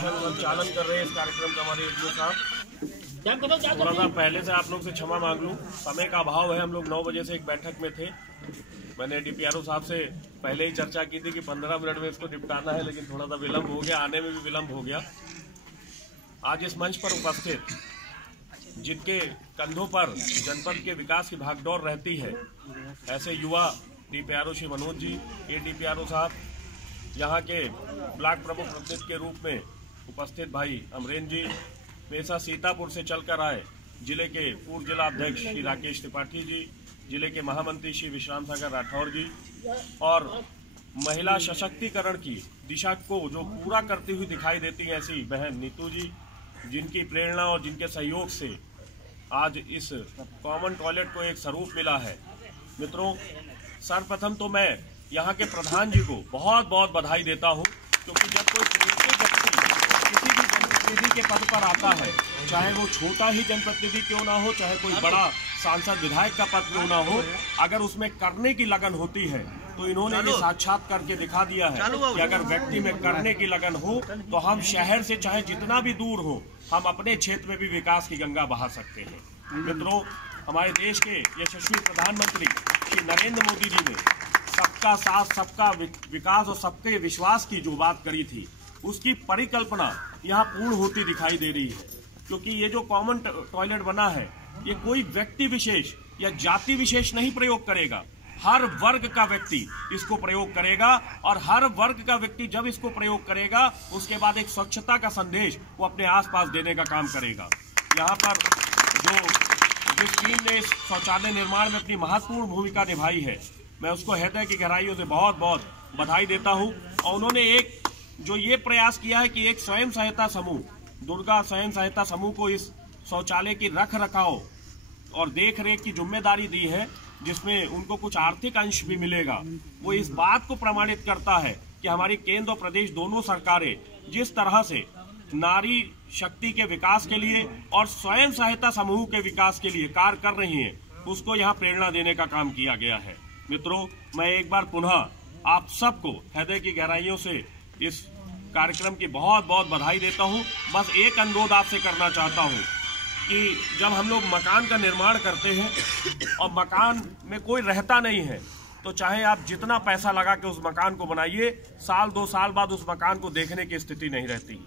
कुशल संचालन कर रहे हैं इस कार्यक्रम का हमारे एडीओ साहब। थोड़ा सा पहले से आप लोग से क्षमा मांग लूँ, समय का अभाव है। हम लोग 9 बजे से एक बैठक में थे। मैंने डीपीआरओ साहब से पहले ही चर्चा की थी कि 15 मिनट में इसको निपटाना है, लेकिन थोड़ा सा विलम्ब हो गया, आने में भी विलम्ब हो गया। आज इस मंच पर उपस्थित जिनके कंधों पर जनपद के विकास की भागदौड़ रहती है, ऐसे युवा डीपीआरओ श्री मनोज जी, एडीपीआरओ साहब, यहाँ के ब्लॉक प्रमुख प्रतिनिधि के रूप में उपस्थित भाई अमरेंद्र जी, मेरे साथ सीतापुर से चलकर आए जिले के पूर्व जिला अध्यक्ष श्री राकेश त्रिपाठी जी, जिले के महामंत्री श्री विश्राम सागर राठौर जी, और महिला सशक्तिकरण की दिशा को जो पूरा करती हुई दिखाई देती है ऐसी बहन नीतू जी, जिनकी प्रेरणा और जिनके सहयोग से आज इस कॉमन टॉयलेट को एक स्वरूप मिला है। मित्रों, सर्वप्रथम तो मैं यहाँ के प्रधान जी को बहुत बहुत बधाई देता हूँ, क्योंकि जब कोई किसी भी जनप्रतिनिधि के पद पर आता है, चाहे वो छोटा ही जनप्रतिनिधि क्यों ना हो, चाहे कोई बड़ा सांसद विधायक का पद क्यों ना हो, अगर उसमें करने की लगन होती है तो इन्होंने ये साक्षात करके दिखा दिया है कि अगर व्यक्ति में करने की लगन हो तो हम शहर से चाहे जितना भी दूर हो, हम अपने क्षेत्र में भी विकास की गंगा बहा सकते हैं। मित्रों, हमारे देश के यशस्वी प्रधानमंत्री श्री नरेंद्र मोदी जी ने सबका साथ, सबका विकास और सबके विश्वास की जो बात करी थी, उसकी परिकल्पना यहाँ पूर्ण होती दिखाई दे रही है। क्योंकि ये जो कॉमन टॉयलेट बना है, ये कोई व्यक्ति विशेष या जाति विशेष नहीं प्रयोग करेगा, हर वर्ग का व्यक्ति इसको प्रयोग करेगा, और हर वर्ग का व्यक्ति जब इसको प्रयोग करेगा, उसके बाद एक स्वच्छता का संदेश वो अपने आसपास देने का काम करेगा। यहाँ पर जिस टीम ने इस शौचालय निर्माण में अपनी महत्वपूर्ण भूमिका निभाई है, मैं उसको हृदय की गहराइयों से बहुत बहुत बधाई देता हूँ। और उन्होंने एक जो ये प्रयास किया है कि एक स्वयं सहायता समूह, दुर्गा स्वयं सहायता समूह को इस शौचालय की रख रखाव और देख रेख की जिम्मेदारी दी है, जिसमें उनको कुछ आर्थिक अंश भी मिलेगा। वो इस बात को प्रमाणित करता है कि हमारी केंद्र और प्रदेश दोनों सरकारें जिस तरह से नारी शक्ति के विकास के लिए और स्वयं सहायता समूह के विकास के लिए कार्य कर रही हैं, उसको यहाँ प्रेरणा देने का काम किया गया है। मित्रों, मैं एक बार पुनः आप सबको हृदय की गहराइयों से इस कार्यक्रम की बहुत बहुत बधाई देता हूँ। बस एक अनुरोध आपसे करना चाहता हूँ कि जब हम लोग मकान का निर्माण करते हैं और मकान में कोई रहता नहीं है, तो चाहे आप जितना पैसा लगा के उस मकान को बनाइए, साल 2 साल बाद उस मकान को देखने की स्थिति नहीं रहती।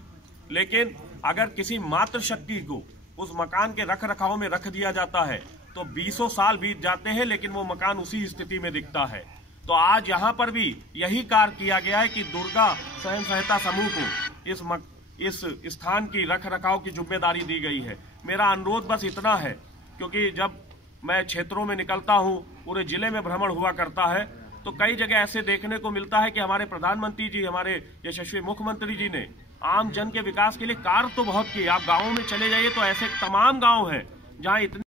लेकिन अगर किसी मातृ शक्ति को उस मकान के रख रखाव में रख दिया जाता है तो 20 साल बीत जाते हैं, लेकिन वो मकान उसी स्थिति में दिखता है। तो आज यहाँ पर भी यही कार्य किया गया है कि दुर्गा स्वयं सहायता समूह को इस स्थान की रख रखाव की जिम्मेदारी दी गई है। मेरा अनुरोध बस इतना है, क्योंकि जब मैं क्षेत्रों में निकलता हूँ, पूरे जिले में भ्रमण हुआ करता है, तो कई जगह ऐसे देखने को मिलता है कि हमारे प्रधानमंत्री जी, हमारे यशस्वी मुख्यमंत्री जी ने आम जन के विकास के लिए कार्य तो बहुत किए। आप गाँवों में चले जाइए तो ऐसे तमाम गाँव हैं जहाँ इतने